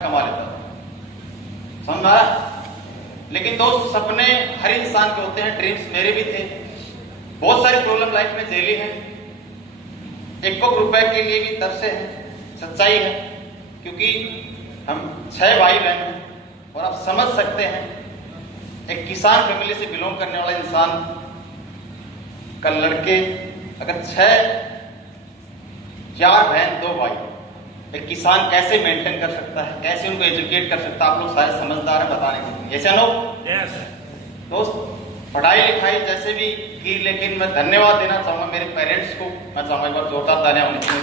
कमा लेता था, समझा। लेकिन दोस्त सपने हर इंसान के होते हैं, ड्रीम्स मेरे भी थे। बहुत सारी प्रॉब्लम लाइफ में झेली है, एक रुपए के लिए भी तरसे हैं, सच्चाई है। क्योंकि हम 6 भाई बहन हैं और आप समझ सकते हैं एक किसान फैमिली से बिलोंग करने वाला इंसान का लड़के अगर 4 बहन 2 भाई, एक किसान कैसे मेंटेन कर सकता है, कैसे उनको एजुकेट कर सकता है, आप लोग सारे समझदार हैं बताने के लिए, ऐसा नो। दोस्त पढ़ाई लिखाई जैसे भी की, लेकिन मैं धन्यवाद देना चाहूंगा मेरे पेरेंट्स को। मैं चाहूंगा एक बार जोरदार तालियां होनी चाहिए।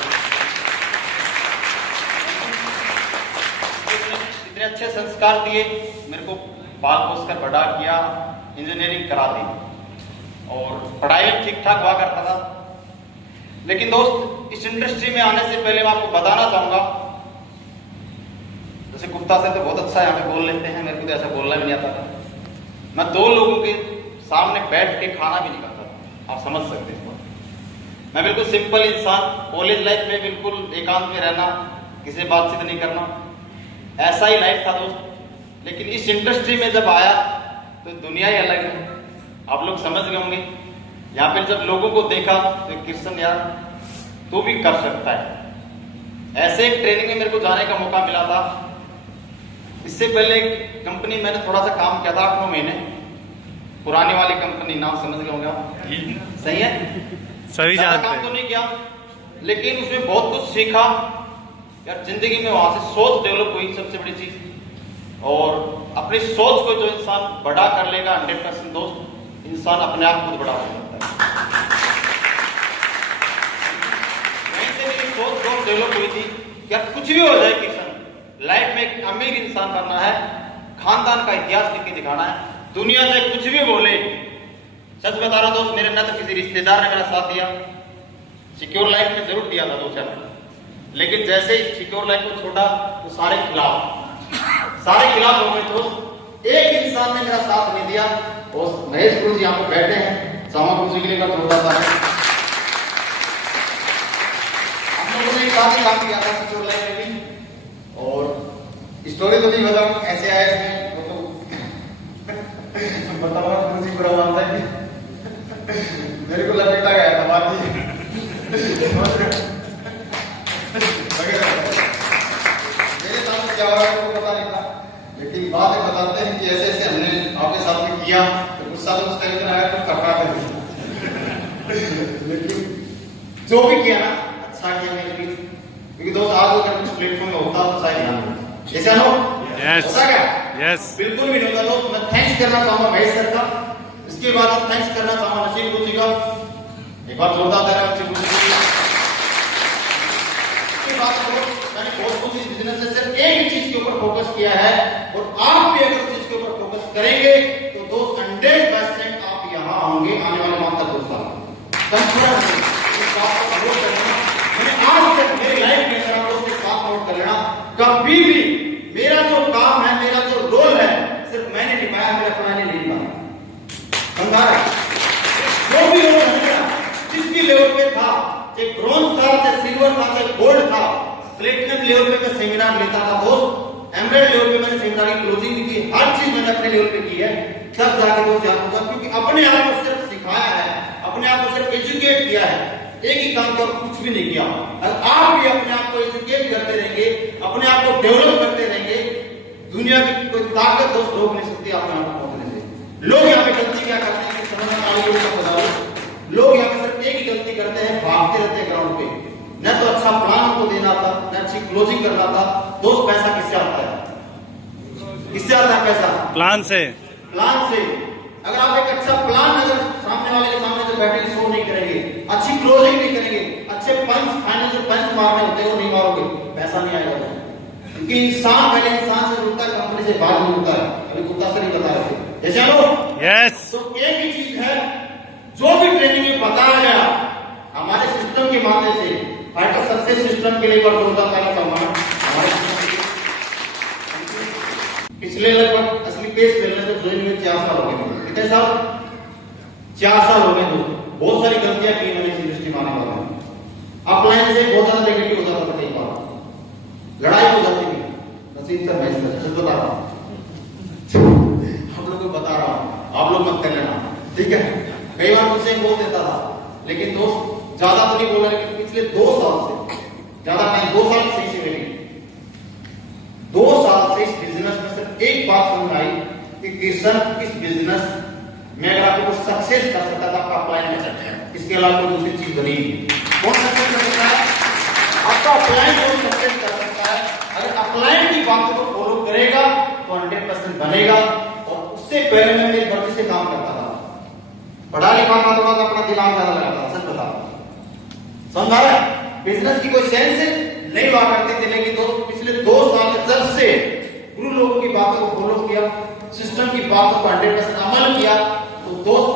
इतने अच्छे संस्कार दिए, मेरे को पाल पोस कर बड़ा किया, इंजीनियरिंग करा दी और पढ़ाई ठीक ठाक हुआ करता था। लेकिन दोस्त इस इंडस्ट्री में आने से पहले मैं आपको बताना चाहूंगा, जैसे गुप्ता से तो बहुत अच्छा यहाँ पे बोल लेते हैं, मेरे को तो ऐसा बोलना भी नहीं आता था। मैं 2 लोगों के सामने बैठ के खाना भी नहीं खाता था, आप समझ सकते हैं। मैं बिल्कुल सिंपल इंसान, कॉलेज लाइफ में बिल्कुल एकांत में रहना, किसी से बातचीत नहीं करना, ऐसा ही लाइफ था दोस्त। लेकिन इस इंडस्ट्री में जब आया तो दुनिया ही अलग है, आप लोग समझ गए होंगे। यहाँ पे जब लोगों को देखा तो कृष्ण यार तू भी कर सकता है। ऐसे एक ट्रेनिंग में मेरे को जाने का मौका मिला था। इससे पहले एक कंपनी मैंने थोड़ा सा काम किया था 8-9 महीने, पुरानी वाली कंपनी, नाम समझ गए होंगे, सही है, सही जानते हैं। काम तो नहीं किया लेकिन उसमें बहुत कुछ सीखा यार। जिंदगी में वहां से सोच डेवलप हुई, सबसे बड़ी चीज। और अपनी सोच को जो इंसान बड़ा कर लेगा 100% दोस्त, इंसान अपने आप खुद बड़ा हो सकता है। वहीं से मेरी सोच बहुत डेवलप हुई थी क्या कुछ भी हो जाए किसान, लाइफ में एक अमीर इंसान बनना है, खानदान का इतिहास लिख के दिखाना है। दुनिया से कुछ भी बोले, सच बता रहा दोस्त, मेरे न तो किसी रिश्तेदार ने मेरा साथ दिया, सिक्योर लाइफ में जरूर दिया था 2-4, लेकिन जैसे ही सिक्योर लाइफ को छोड़ा तो सारे खिलाफ हो गए दोस्त। एक इंसान ने मेरा साथ नहीं दिया। और महेश गुरु जी यहाँ पे बैठे हैं, सामा गुरु जी के लिए छोटा सा है। हम लोगों ने एक साथ ही काम किया था सिक्योर लाइफ में भी। और स्टोरी तो नहीं बताऊं, ऐसे आए हैं वो तो बताऊंगा, गुरु जी बुरा मानता है कि मेरे को लपेटा गया था बात ही। मेरे साथ क्या हो रहा है पता नहीं था, लेकिन बात बताते हैं कि ऐसे ऐसे हमने आपके साथ में किया तो गुस्सा तो उस टाइम आया तो कपड़ा कर दिया। लेकिन जो भी किया ना अच्छा किया मेरे लिए, क्योंकि दोस्त आज अगर कुछ प्लेटफॉर्म में होता तो शायद यहाँ ऐसा नो होता क्या? यस, बिल्कुल भी नहीं होता दोस्त। मैं थैंक्स करना चाहूंगा महेश सर का, इसके बाद थैंक्स करना चाहूंगा नसीब गुरु जी का। एक बार जोरदार दे रहा नसीब गुरु जी। मैंने बहुत कुछ इस बिजनेस से सिर्फ एक ही चीज के ऊपर फोकस किया है, और आप भी अगर चीज के ऊपर फोकस करेंगे तो दोस्त 100% आप यहाँ होंगे आने वाले माह तक दोस्त। मैंने आज तक मेरी लाइफ में मेरा दोस्त एक बात नोट कर लेना, कभी भी मेरा जो काम है, मेरा जो रोल है, सिर्फ मैंने निभाया, मेरा अपना नहीं निभाया। समझा रहा? जो भी रोल है मेरा, जिस भी लेवल पे था, चाहे ब्रॉन्ज था, चाहे सिल्वर था, चाहे गोल्ड था, प्लेटिनम लेवल पे मैं सेमिनार लेता था दोस्त, एमरेल्ड लेवल पे मैंने सेमिनार की क्लोजिंग भी की, हर चीज मैंने अपने लेवल पे की है। तब जाके दोस्त याद होगा, क्योंकि अपने आप को सिर्फ सिखाया है, अपने आप को सिर्फ एजुकेट किया है, एक ही काम को कुछ भी नहीं किया। अगर आप भी अपने आप को एजुकेट करते रहेंगे, अपने आप को डेवलप करते रहेंगे, दुनिया की कोई ताकत दोस्त रोक नहीं सकती अपने आप को पहुंचने से। लोग यहाँ पे गलती क्या करते हैं समझ में लोगों को बताओ, लोग यहाँ पे सिर्फ एक ही गलती करते हैं, भागते रहते हैं ग्राउंड पे। न तो अच्छा प्लान उनको देना था, न अच्छी क्लोजिंग करना था। दोस्त पैसा किससे आता है? किससे आता है पैसा? प्लान से। अगर आप एक अच्छा प्लान अगर सामने वाले के सामने जो बैठे शो नहीं करेंगे, अच्छी क्लोजिंग नहीं करेंगे, अच्छे पंच फाइनल जो पंच मारने होते हैं वो नहीं मारोगे, पैसा नहीं आएगा। क्योंकि इंसान पहले इंसान से जुड़ता है, कंपनी से बाद में जुड़ता है। अभी गुप्ता से नहीं बता रहे थे, जैसे लोग। यस। तो एक ही चीज है, जो भी ट्रेनिंग में बताया गया हमारे सिस्टम के माध्यम से, फाइटर सक्सेस सिस्टम के लिए जोरदार करना चाहूंगा। पिछले लगभग असली पेस मिलने से ज्वाइन हुए 4 साल हो गए। कितने साल? 4 साल हो गए। बहुत सारी गलतियां की मैंने इस इंडस्ट्री में आने वाले। अपलाइन से बहुत ज्यादा नेगेटिव हो जाता था, कई बार लड़ाई हो जाती थी, नसीब से ज्यादा तो नहीं बोला, लेकिन पिछले 2 साल से, ज्यादा टाइम 2 साल सही से मेरी 2 साल से इस बिजनेस में सिर्फ एक बात समझ आई कि किशन इस बिजनेस में अगर आपको सक्सेस कर सकता था, आपका अपलाइन कर सकते हैं, इसके अलावा कोई दूसरी चीज बनी कौन सक्सेस कर सकता है? आपका अपलाइन को सक्सेस कर सकता है। अगर अपलाइन की बातों को फॉलो करेगा तो 100% बनेगा। और उससे पहले मैं मेरी मर्जी से काम करता था, पढ़ा लिखा था, तो अपना दिमाग ज्यादा लगाता था, सच बता समझा रहा है? बिजनेस की कोई सेंस नहीं हुआ करती थी, लेकिन दोस्त पिछले 2 साल जब से गुरु लोगों की बातों को फॉलो किया, सिस्टम की बातों पर 100% अमल किया, तो दोस्त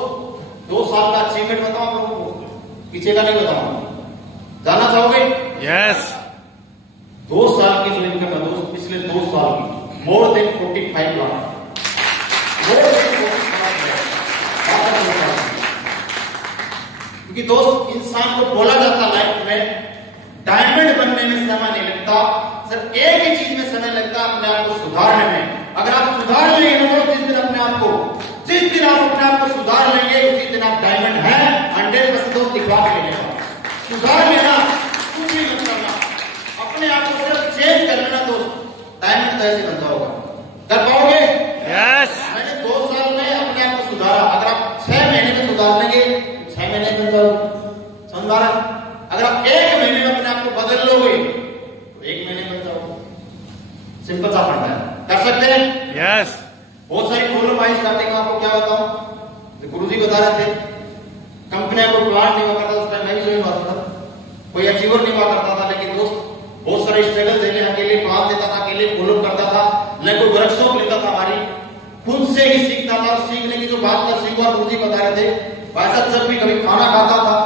2 साल का अचीवमेंट बताओ आप लोगों को, पीछे का नहीं बताऊंगा, जानना चाहोगे? यस। 2 साल की जो इनकम है दोस्त, पिछले 2 साल की मोर देन 45 लाख, क्योंकि दोस्त इंसान को बोला जाता लाइफ में डायमंड बनने में समय नहीं लगता, सिर्फ एक ही चीज में समय लगता है, अपने आप को सुधारने में। अगर आप सुधार लेंगे तो जिस दिन अपने आप को, जिस दिन आप अपने आप को सुधार लेंगे उसी दिन आप डायमंड हैं 100% दोस्त, दिखा के लेगा। सुधार लेना, कुछ भी मत करना, अपने आप को सिर्फ चेंज कर लेना दोस्त, डायमंड तो ऐसे बन जाओगा। कर पाओगे? यस। मैंने 2 साल में अपने आप को सुधारा, अगर आप 6 महीने में सुधार लेंगे 6 महीने में बन जाओगे, समझ पा रहे? अगर आप 1 महीने में अपने आप को बदल लोगे तो 1 महीने में बन जाओगे, सिंपल सा फंडा है, कर सकते हैं? यस। बहुत सारी प्रॉब्लम आई स्टार्टिंग में, आपको क्या बताऊं, जो गुरुजी बता रहे थे, कंपनी को प्लान नहीं हुआ करता, उस टाइम मैं भी ज्वाइन हुआ था, कोई अचीवर नहीं हुआ करता था, लेकिन दोस्त बहुत सारे स्ट्रगल झेले, अकेले प्लान देता था, अकेले फॉलो करता था, न कोई वर्कशॉप लेता था, हमारी खुद से ही सीखता था। सीखने की जो बात का सीखा गुरुजी बता रहे थे, भाई साहब जब भी कभी खाना खाता था,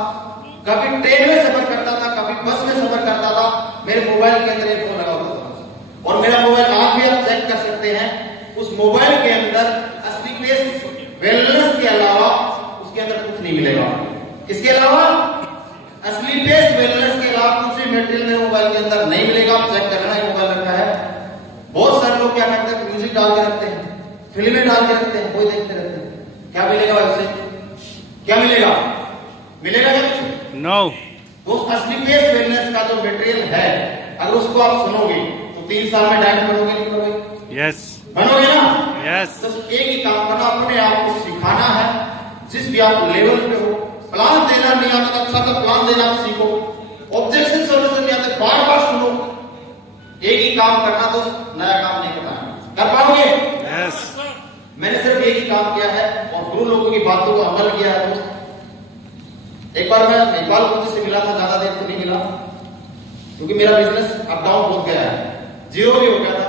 कभी ट्रेन में सफर करता था, कभी बस में सफर करता था, मेरे मोबाइल के अंदर एक फोन लगा होता था, और मेरा मोबाइल आज भी आप चेक कर सकते हैं, उस मोबाइल के अंदर असली पेस वेलनेस के अलावा उसके अंदर कुछ नहीं मिलेगा। इसके अलावा असली पेस वेलनेस के अलावा कुछ भी मटेरियल मेरे मोबाइल के अंदर नहीं मिलेगा। आप चेक करना, मोबाइल रखा है। बहुत सारे लोग क्या करते हैं, म्यूजिक डाल के रखते हैं, फिल्में डाल के रखते हैं, कोई देखते रहते हैं, क्या मिलेगा उससे? क्या मिलेगा? मिलेगा क्या कुछ? नो। दोस्त असली पेस वेलनेस का जो मटेरियल है, अगर उसको आप सुनोगे तो 3 साल में डायमंड बनोगे, नहीं बनोगे? यस। बनोगे ना? यस। तो एक ही काम करना, अपने आप को सिखाना है, जिस भी आप लेवल पे हो। प्लान देना नहीं आता, अच्छा सा प्लान देना सीखो, ऑब्जेक्शन सॉल्यूशन नहीं आते, बार बार सुनो, एक ही काम करना, तो नया काम नहीं करना, कर पाओगे? यस। मैंने सिर्फ एक ही काम किया है और गुरु लोगों की बातों को अमल किया है दोस्त। एक बार मैं नेपाल पुलिस से मिला था, ज्यादा देर तो नहीं मिला, क्योंकि मेरा बिजनेस अप डाउन हो गया है, 0 भी हो गया था।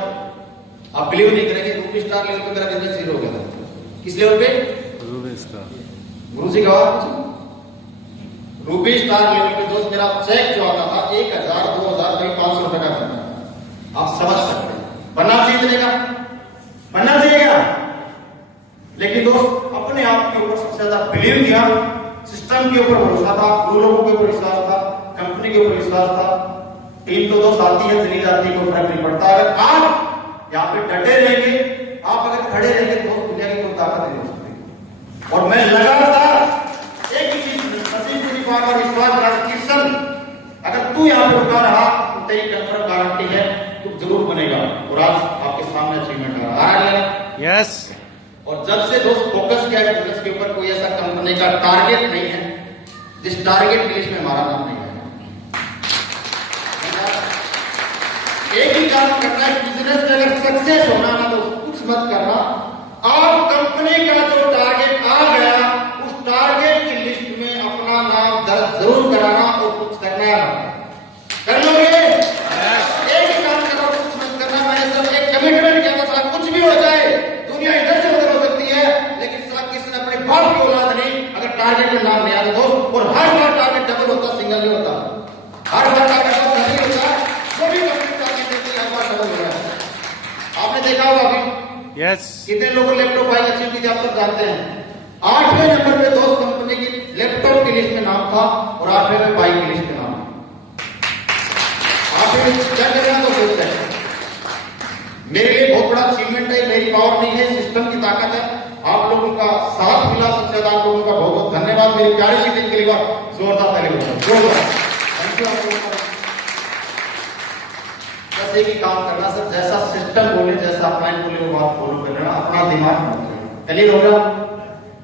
आप बिलीव नहीं करेंगे, रूपी स्टार लेवल पे मेरा बिजनेस 0 हो गया था। किस लेवल पे? गुरु जी का रूपी स्टार लेवल पे दोस्त, मेरा चेक जो आता था 1000, 2000, कभी 500 रुपए का बनता। आप समझ सकते हैं, बनना चाहिए का, बनना चाहिए क्या? लेकिन दोस्त अपने आप के ऊपर सबसे ज्यादा बिलीव किया, सिस्टम के ऊपर भरोसा था, गुरु लोगों के ऊपर विश्वास था, कंपनी के ऊपर विश्वास था। टीम तो दोस्त आती है, चली जाती है, कोई फर्क नहीं पड़ता। अगर आप यहाँ पे डटे रहेंगे, आप अगर खड़े रहेंगे, तो दुनिया की कोई ताकत नहीं हो सकती। और मैं लगातार एक ही चीज पर विश्वास रखा, अगर तू यहाँ पे रुका रहा तो तेरी कंफर्म गारंटी है तू जरूर बनेगा। और आज आपके सामने अचीवमेंट आ रहा है। यस। और जब से दोस्त फोकस किया है बिजनेस के ऊपर, कोई ऐसा कंपनी का टारगेट नहीं है जिस टारगेट की लिस्ट में हमारा नाम नहीं है। एक ही काम करना है, बिजनेस में अगर सक्सेस होना ना तो कुछ मत करना। आप कंपनी का जो टारगेट आ गया, उस टारगेट की लिस्ट में अपना नाम दर्ज जरूर कराना और कुछ करना कर लोगे। एक ही काम करो, कुछ मत करना। मैंने सब एक कमिटमेंट किया था, कुछ भी हो जाए, दुनिया इधर से उधर हो सकती है, लेकिन साथ किसी ने अपने बाप की औलाद नहीं, अगर टारगेट में नाम लिया तो। और हर बार टारगेट डबल होता, सिंगल नहीं होता। हर बार टारगेट नहीं होता, जो भी कंपनी टारगेट देती है हर बार डबल हो रहा है। आपने देखा होगा अभी यस। कितने लोगों लैपटॉप बाइक अचीव की, आप सब जानते हैं। 8वें नंबर पे दोस्त कंपनी की लैपटॉप की लिस्ट में नाम था और 8वें में बाइक की लिस्ट में नाम। आप क्या कर रहे हैं तो सोचते हैं, मेरे लिए बहुत बड़ा अचीवमेंट है, मेरी पावर नहीं है, सिस्टम की ताकत है। आप लोगों का साथ मिला, सबसे ज्यादा आप लोगों का बहुत बहुत धन्यवाद। मेरी प्यारी सी टीम के लिए जोरदार ताली बजाओ। थैंक यू आप लोगों का। बस एक ही काम करना सर, जैसा सिस्टम बोले, जैसा प्लान बोले वो बात फॉलो कर लेना, अपना दिमाग मत लगाना। क्लियर हो गया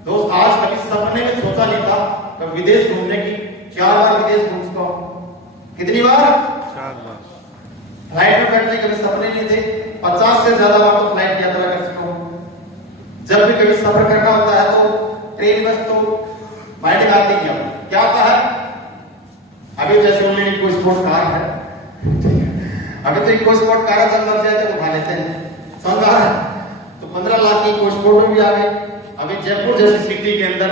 दोस्त? आज कभी सपने में सोचा नहीं था कभी विदेश घूमने की। 4 बार विदेश घूम चुका हूं। कितनी बार? 4 बार। फ्लाइट में बैठने के कभी सपने नहीं थे। 50 से ज्यादा बार तो फ्लाइट यात्रा कर चुका हूं। जब भी कभी सफर करना होता है तो ट्रेन बस तो माइंड में आती है। क्या होता है अभी जैसे उन्होंने इको स्पोर्ट कार है, अभी तो इको स्पोर्ट कार चल लग जाए तो उठा लेते हैं, समझ आ रहा है? तो 15 लाख की इको स्पोर्ट में भी आ गए। अभी जयपुर जैसी सिटी के अंदर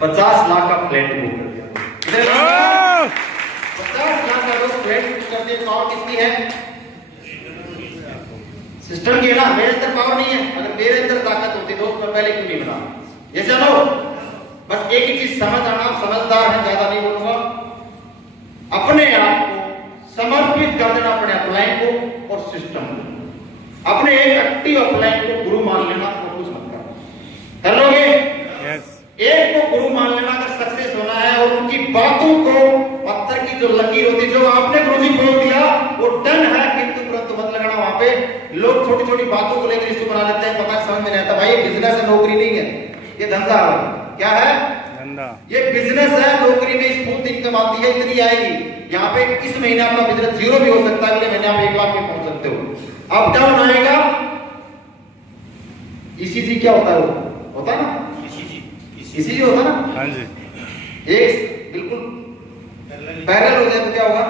50 लाख का फ्लैट बुक कर दिया। 50 लाख का लोग फ्लैट बुक करते हैं। पावर कितनी है? सिस्टम की है ना, मेरे अंदर पावर नहीं है। अगर मेरे अंदर ताकत होती दोस्त मैं पहले क्यों नहीं बना? ये चलो बस एक ही चीज समझ आना, समझदार है, ज्यादा नहीं बोलूंगा। अपने आप को समर्पित कर देना अपने अपलाइन को और सिस्टम को। अपने एक एक्टिव अपलाइन को गुरु मान लेना और कुछ मत करना। कर लोगे? एक को गुरु मान लेना अगर सक्सेस होना है, और उनकी बातों को पत्थर की जो लकीर होती जो आपने गुरुजी बोल दिया वो डन है, किंतु परंतु मत लगाना वहां पे। लोग छोटी छोटी बातों को लेकर इश्यू बना लेते हैं, पता समझ में नहीं आता। भाई बिजनेस है, नौकरी नहीं है, ये धंधा है। क्या है? धंधा। ये बिजनेस है, नौकरी में स्मूथ इनकम आती है, इतनी आएगी। यहाँ पे इस महीने आपका बिजनेस 0 भी हो सकता है, अगले महीने आप 1 लाख में पहुंच सकते हो। अप डाउन आएगा। ईसीजी क्या होता है? वो होता है ना, ईसीजी होता है ना। हाँ जी। एक बिल्कुल पैरेलल हो जाए तो क्या होगा?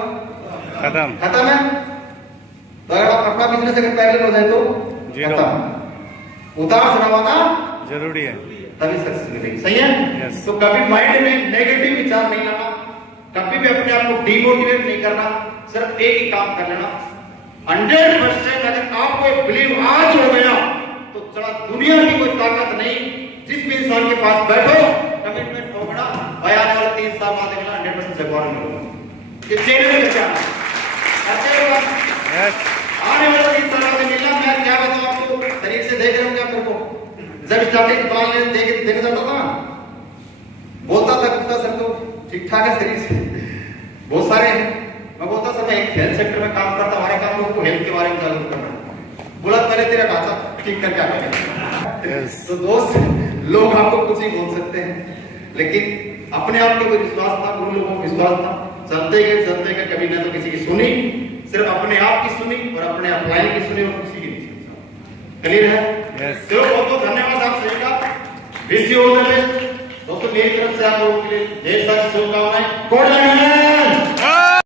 खत्म है। तो अगर आप अपना बिजनेस अगर पैरेलल हो जाए तो खत्म। उतार चढ़ाव आना जरूरी है, तभी सक्सेस मिलेगी। सही है? yes. तो कभी माइंड में नेगेटिव विचार नहीं लाना, कभी भी अपने आप को डिमोटिवेट नहीं करना। सिर्फ एक ही काम कर लेना, 100% अगर आपको बिलीव आज हो गया तो चला दुनिया की कोई ताकत नहीं। जिस भी इंसान के पास बैठो कमिटमेंट हो बड़ा भाई, आने वाले 3 साल बाद 100% जगवान मिलूंगा। ये चेहरे में क्या आने वाले 3 साल बाद मिलना। मैं क्या बताऊं आपको, शरीर से देख रहे होंगे आप मेरे को। जब स्टार्टिंग प्लान देखे जाता था ना, बोलता था कुत्ता सर तो ठीक ठाक है शरीर से, बहुत सारे हैं। मैं बोलता सर मैं एक हेल्थ सेक्टर में काम करता, हमारे काम लोगों को हेल्थ के बारे में जागरूक करना। बोला पहले तेरा ढांचा ठीक करके आएगा। तो दोस्त लोग आपको कुछ ही बोल सकते हैं, लेकिन अपने आप के ऊपर विश्वास था, गुरु लोगों को विश्वास था। चलते गए कभी ना तो किसी की सुनी, सिर्फ अपने आप की सुनी और अपने अपलाइन की सुनी और किसी की नहीं सुनी। क्लियर है? चलो बहुत बहुत धन्यवाद आप सभी का। Wish you all the best दोस्तों। मेरी तरफ से आप लोगों के लिए ढेर सारी शुभकामनाएं।